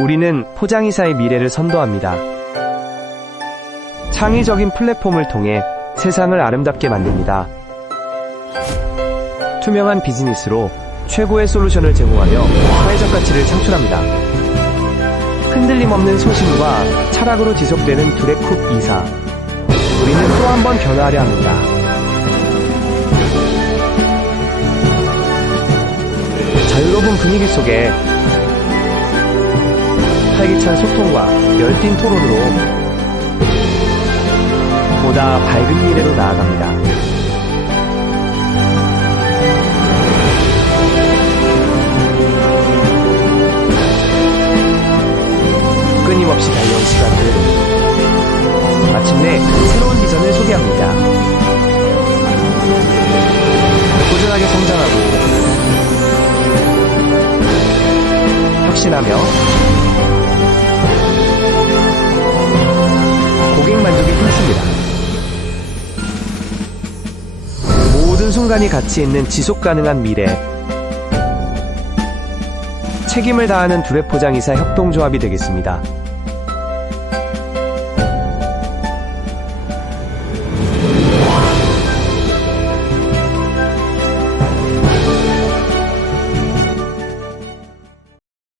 우리는 포장이사의 미래를 선도합니다. 창의적인 플랫폼을 통해 세상을 아름답게 만듭니다. 투명한 비즈니스로 최고의 솔루션을 제공하며 사회적 가치를 창출합니다. 흔들림 없는 소신과 철학으로 지속되는 드래쿱 이사. 우리는 또 한 번 변화하려 합니다. 자유로운 분위기 속에 활기찬 소통과 열띤 토론으로 보다 밝은 미래로 나아갑니다. 끊임없이 달려온 시간들 마침내 새로운 비전을 소개합니다. 꾸준하게 성장하고 혁신하며 힘씁니다. 모든 순간이 가치 있는 지속 가능한 미래. 책임을 다하는 두레 포장이사 협동조합이 되겠습니다.